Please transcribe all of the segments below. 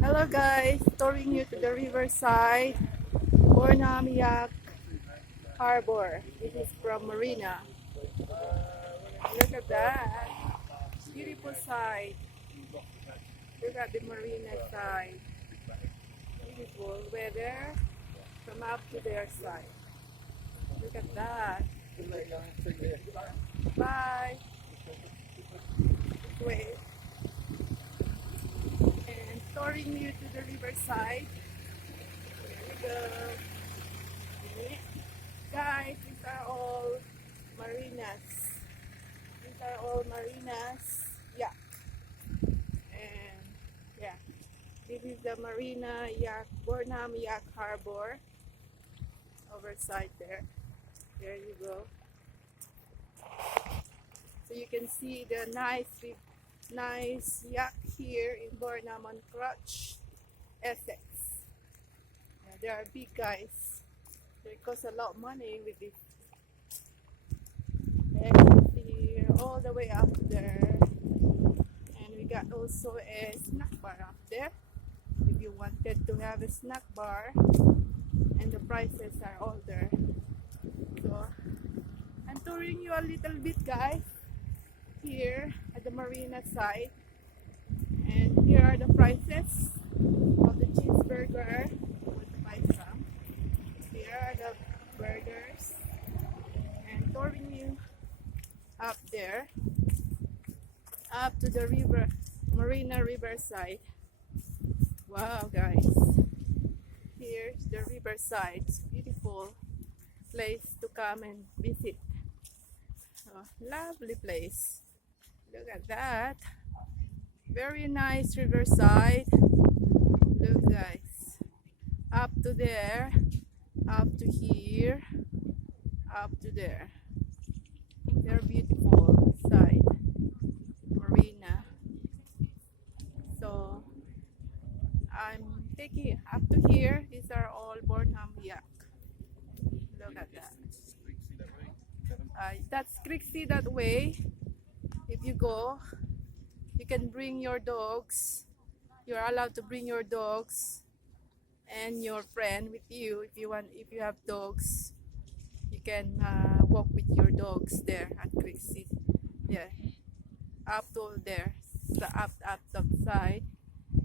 Hello guys, touring you to the riverside, Burnham Yacht Harbor. This is from Marina. Look at that, beautiful side. Look at the marina side. Beautiful weather from up to their side. Look at that. Bye. Wait. And touring you to the riverside. Here we go. Okay. Guys, these are all marinas. These are all marinas. Yeah. And yeah. This is the Marina Yacht, Burnham Yacht Harbor. Overside there. There you go. So you can see the nice yacht here in Burnham on Crouch, Essex. Yeah, they are big guys. They cost a lot of money with this. And you can see all the way up there. And we got also a snack bar up there. If you wanted to have a snack bar, and the prices are all there. So I'm touring you a little bit, guys, here at the marina side. And here are the prices of the cheeseburger. With the buy some. Here are the burgers. And touring you up there, up to the river, Marina Riverside. Wow, guys. Here's the riverside. It's a beautiful place to come and visit. Oh, lovely place. Look at that. Very nice riverside. Look, guys. Up to there, up to here, up to there. They're beautiful side. Marina. So I'm taking up to here. These are all Burnham yacht. Look at that. That's Crixie that way. If you go, you can bring your dogs. You're allowed to bring your dogs and your friend with you if you want. If you have dogs, you can walk with your dogs there at Crixie. Yeah, up to there, up the side.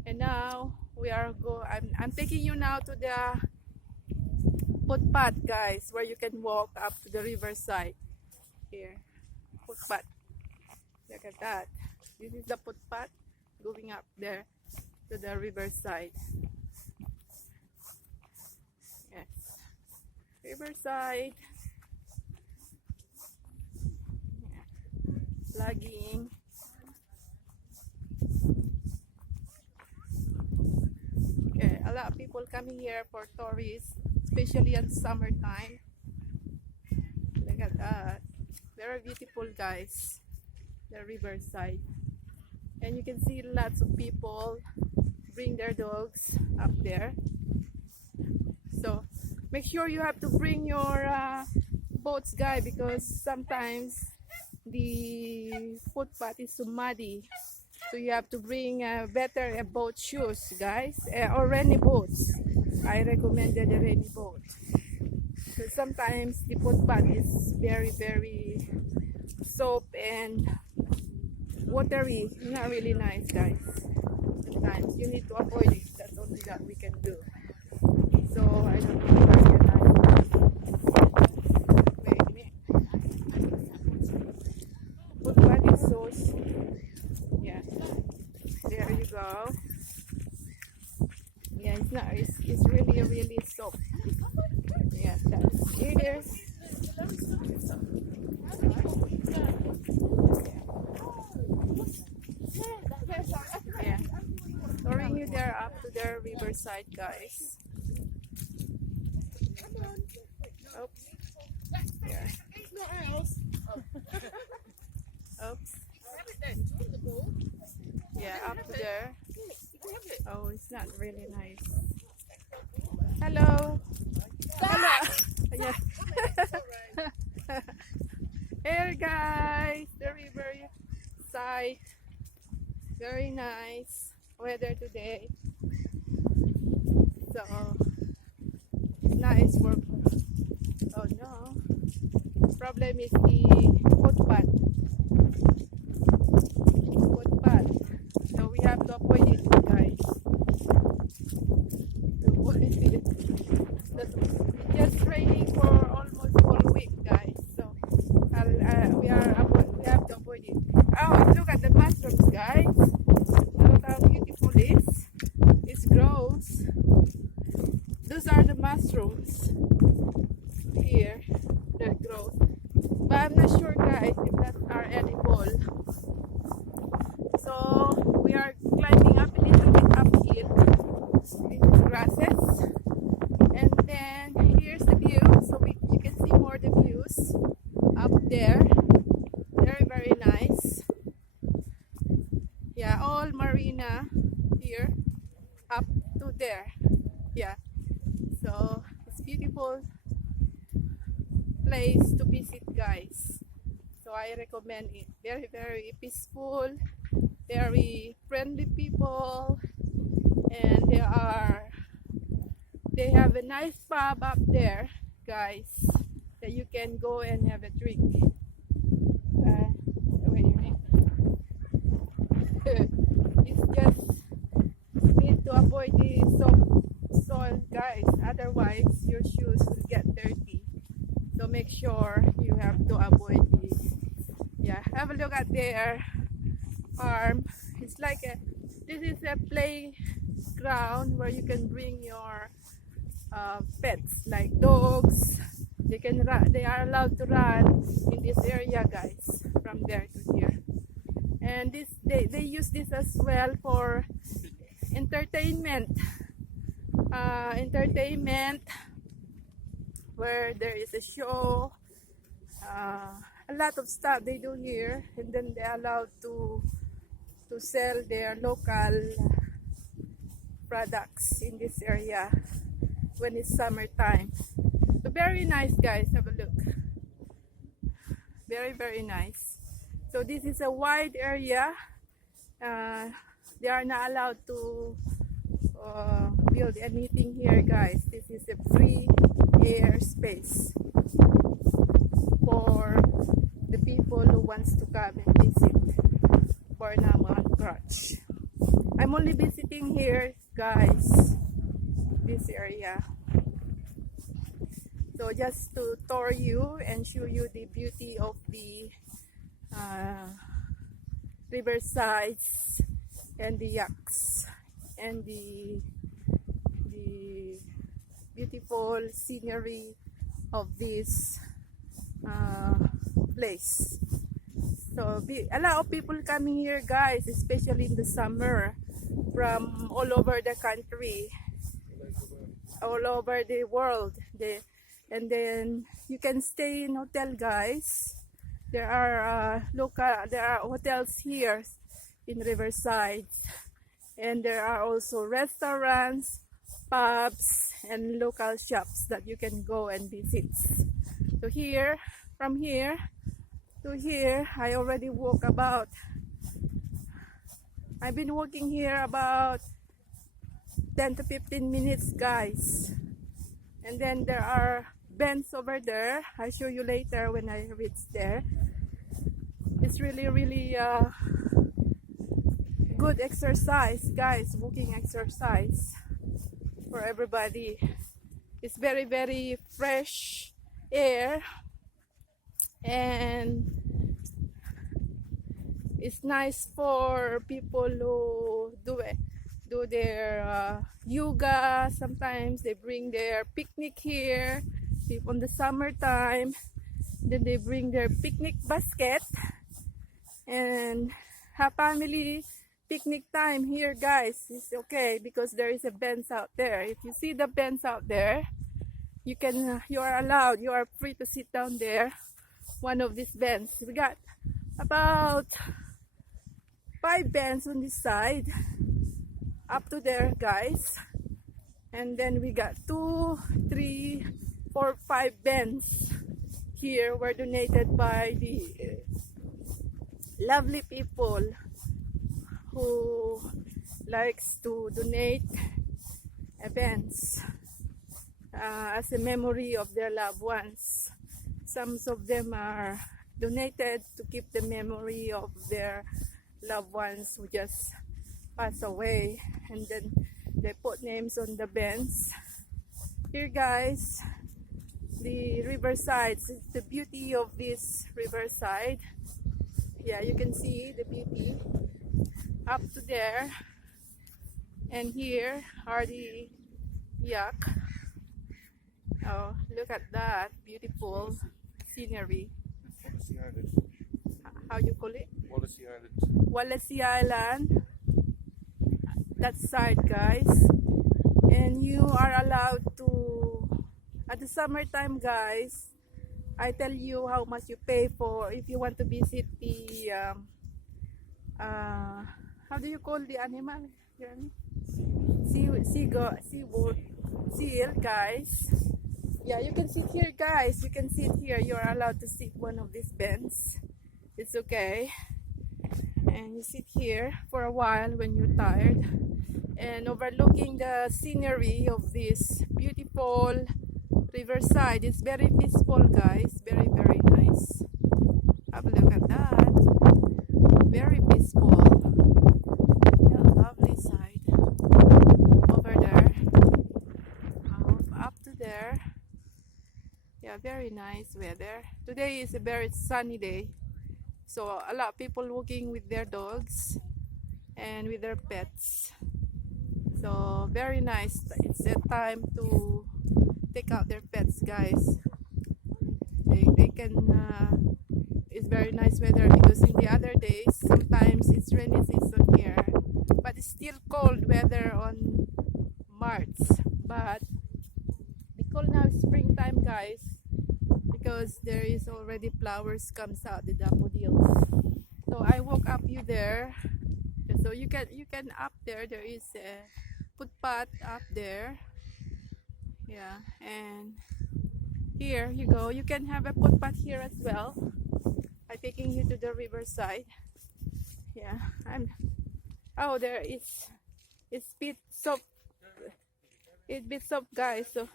And now we are I'm taking you now to the footpath, guys, where you can walk up to the riverside. Here, footpath. Look at that. This is the footpath going up there to the riverside. Yes, riverside. Yeah. Flagging. Okay, a lot of people coming here for tourists, especially in summertime. Look at that. Very beautiful, guys. The riverside. And you can see lots of people bring their dogs up there. So make sure you have to bring your boats, guys, because sometimes the footpath is so muddy. So you have to bring better boat shoes, guys, or rainy boats. I recommended a rainy boat. So sometimes the footpath is very soap and watery. Not really nice, guys. Sometimes you need to avoid it. That's only that we can do. So I don't know if I can. Wait a minute. Footpath is so. Yeah. There you go. Yeah, it's not. It's really soft. Yeah, that's here. Yeah. Touring you there up to the riverside, guys. Oops. There. Oops. Yeah, up to there. Oh, it's not really nice. Hello. Hello. Yeah. Here, guys. Riverside. Very nice weather today. So nice for. Oh no. Problem is the footpath. So we have to avoid it, guys. To avoid it. It's just raining for almost all week, guys. So we have to avoid it. Oh, look at the mushrooms, guys. Look how beautiful it is. It grows. Those are the mushrooms here that grow. But I'm not sure, guys, if that are edible. So we are climbing up a little bit uphill. This is grasses. And then here's the view. So you can see more the views up there. Very, very nice. Yeah, all marina here up to there. Yeah. So it's beautiful place to visit, guys. So I recommend it. Very, very peaceful, very friendly people, and they have a nice pub up there, guys, that you can go and have a drink. Wait a minute. It's just need to avoid the soil, guys, otherwise your shoes will get dirty. So make sure you have to avoid the. Yeah, have a look at their farm. It's like this is a playground where you can bring your pets like dogs. They are allowed to run in this area, guys, from there to here. And they use this as well for entertainment. Where there is a show, a lot of stuff they do here, and then they're allowed to sell their local products in this area when it's summertime. So very nice, guys, have a look. Very, very nice. So this is a wide area. They are not allowed to build anything here, guys. This is a free air space for the people who wants to come and visit Burnham and Crouch. I'm only visiting here, guys, this area. So just to tour you and show you the beauty of the riversides and the yachts and the beautiful scenery of this place. So a lot of people coming here, guys, especially in the summer, from all over the country, all over the world. And then you can stay in hotel, guys. There are hotels here in Riverside, and there are also restaurants, pubs, and local shops that you can go and visit. So from here to here, I already walk about. I've been walking here about 10 to 15 minutes, guys. And then there are bends over there. I'll show you later when I reach there. It's really, really good exercise, guys, walking exercise for everybody. It's very, very fresh air, and it's nice for people who do their yoga. Sometimes they bring their picnic here on the summertime. Then they bring their picnic basket and have family picnic time here, guys. It's okay because there is a bench out there. If you see the bench out there, you are allowed, you are free to sit down there, one of these benches. We got about 5 benches on this side up to there, guys. And then we got 2, 3, 4, 5 benches here were donated by the lovely people who likes to donate events as a memory of their loved ones. Some of them are donated to keep the memory of their loved ones who just passed away, and then they put names on the bench. Here guys, the riverside, it's the beauty of this riverside. Yeah, you can see the beauty up to there, and here are the yacht. Oh, look at that beautiful scenery. How you call it? Wallasey Island. Wallasey Island. That side, guys. And you are allowed to, at the summertime, guys, I tell you how much you pay for if you want to visit the how do you call the animal? Seal, guys. Yeah, you can sit here, guys. You can sit here. You're allowed to sit one of these benches. It's okay. And you sit here for a while when you're tired, and overlooking the scenery of this beautiful riverside. It's very peaceful, guys. Very, very nice. Have a look at that. Very peaceful. Yeah, lovely side. Over there. Up to there. Yeah, very nice weather. Today is a very sunny day. So a lot of people walking with their dogs and with their pets. So very nice. It's a time to take out their pets, guys. They can it's very nice weather, because in the other days sometimes it's rainy season here, but it's still cold weather on March. But because now it's springtime, guys, because there is already flowers comes out, the daffodils. So I woke up you there, so you can up there. There is a footpath up there. Yeah, and here you go. You can have a footpath here as well. I'm taking you to the riverside. Yeah, oh, there is, it's bit soft. It's bit soft, guys. So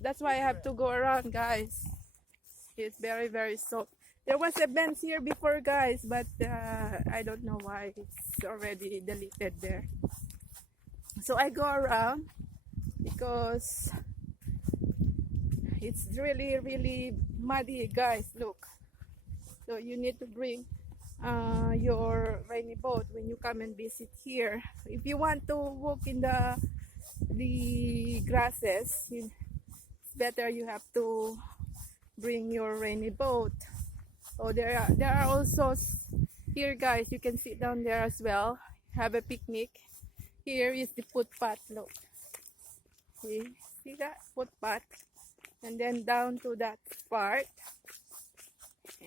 that's why I have to go around, guys. It's very, very soft. There was a bench here before, guys, but I don't know why it's already deleted there. So I go around because it's really, really muddy, guys. Look. So you need to bring your rainy boat when you come and visit here. If you want to walk in the grasses, it's better you have to bring your rainy boat. Oh, there are also here, guys. You can sit down there as well, have a picnic. Here is the footpath. Look, see that footpath, and then down to that part.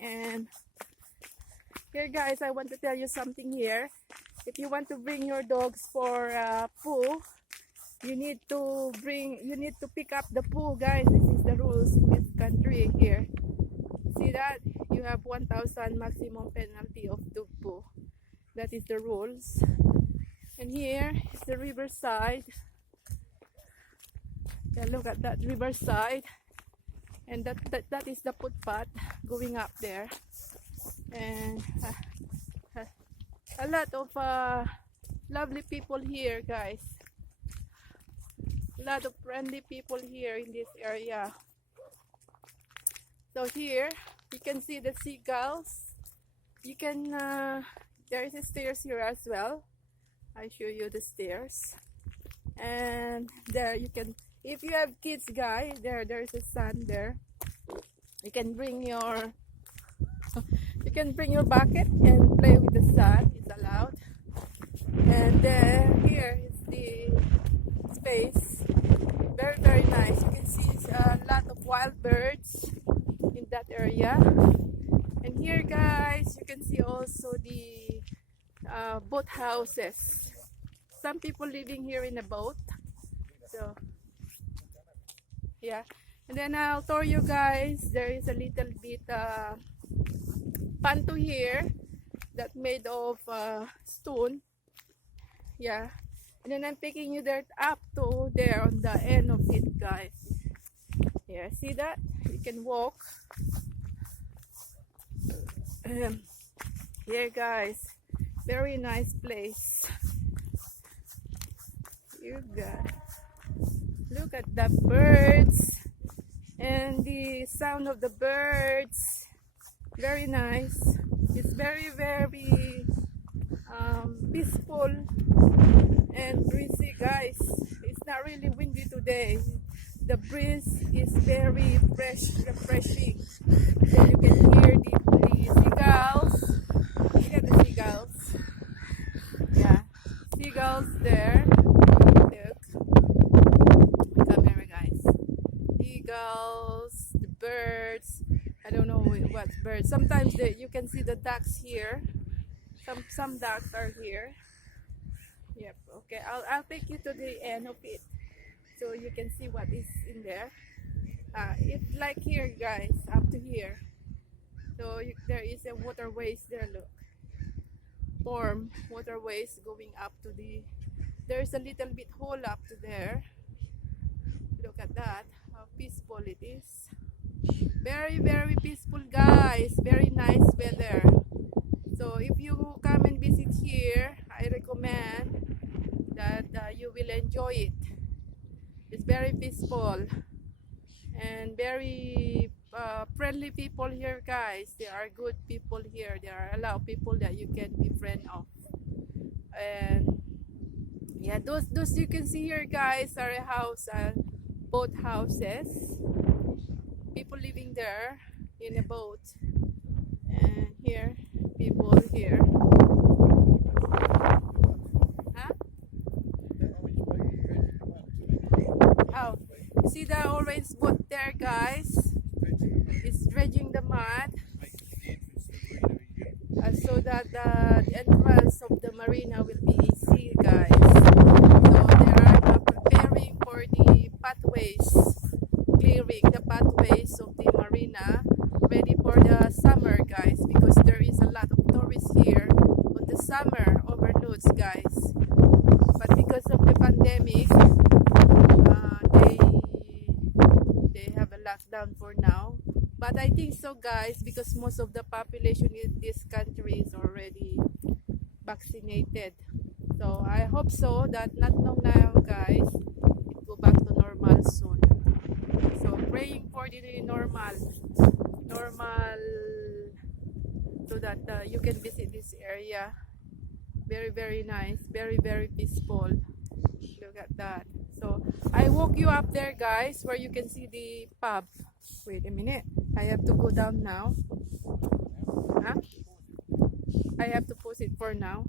And here, guys, I want to tell you something here. If you want to bring your dogs for poo, you need to pick up the poo, guys. This is the rules in this country here. See that? You have 1,000 maximum penalty of dog poo. That is the rules. And here is the riverside. Yeah, look at that riverside. And that is the footpath going up there. And a lot of lovely people here, guys. A lot of friendly people here in this area. So here you can see the seagulls. You can there is a stairs here as well. I show you the stairs. And there you can, if you have kids, guys, there's a sun there. You can bring your bucket and play with the sun. It's allowed. And here is the space. Very, very nice. You can see a lot of wild birds in that area. And here, guys, you can see also the boat houses. Some people living here in a boat. So yeah, and then I'll tour you guys. There is a little bit pontoon here. that made of stone. Yeah, and then I'm taking you there up to there on the end of it, guys. Yeah, see that? You can walk. Here, guys, very nice place. You got, look at the birds and the sound of the birds. Very nice. It's very peaceful and breezy, guys. It's not really windy today. The breeze is very fresh, refreshing. So you can hear the seagulls. Look at the seagulls. Yeah, seagulls there. Look, my camera, guys. Seagulls, the birds. I don't know what birds. Sometimes you can see the ducks here. Some ducks are here. Yep. Okay. I'll take you to the end of it, so you can see what is in there. It's like here, guys, up to here. So there is a waterways there. Look, form waterways going up to the. There's a little bit hole up to there. Look at that. How peaceful it is. Very peaceful, guys. Very nice weather. So if you come and visit here, I recommend that you will enjoy it. It's very peaceful and very friendly people here, guys. There are good people here. There are a lot of people that you can be friend of. And yeah, those you can see here, guys, are a house, boat houses. People living there in a boat. And here, people here. Huh? Oh, see the orange boat there, guys? It's dredging the mud. So that the entrance of the marina will be easy, guys. So they are preparing for the pathways, clearing the pathways of the marina, ready for the summer, guys, because there is a lot of tourists here on the summer overloads, guys. But because of the pandemic, they have a lockdown for now. But I think so, guys, because most of the population in this country is already vaccinated. So I hope so that not long now, guys, it go back to normal soon. So praying for the normal, so that you can visit this area. Very nice, very peaceful. Look at that. So I walk you up there, guys, where you can see the pub. Wait a minute, I have to go down now. Huh? I have to pause it for now.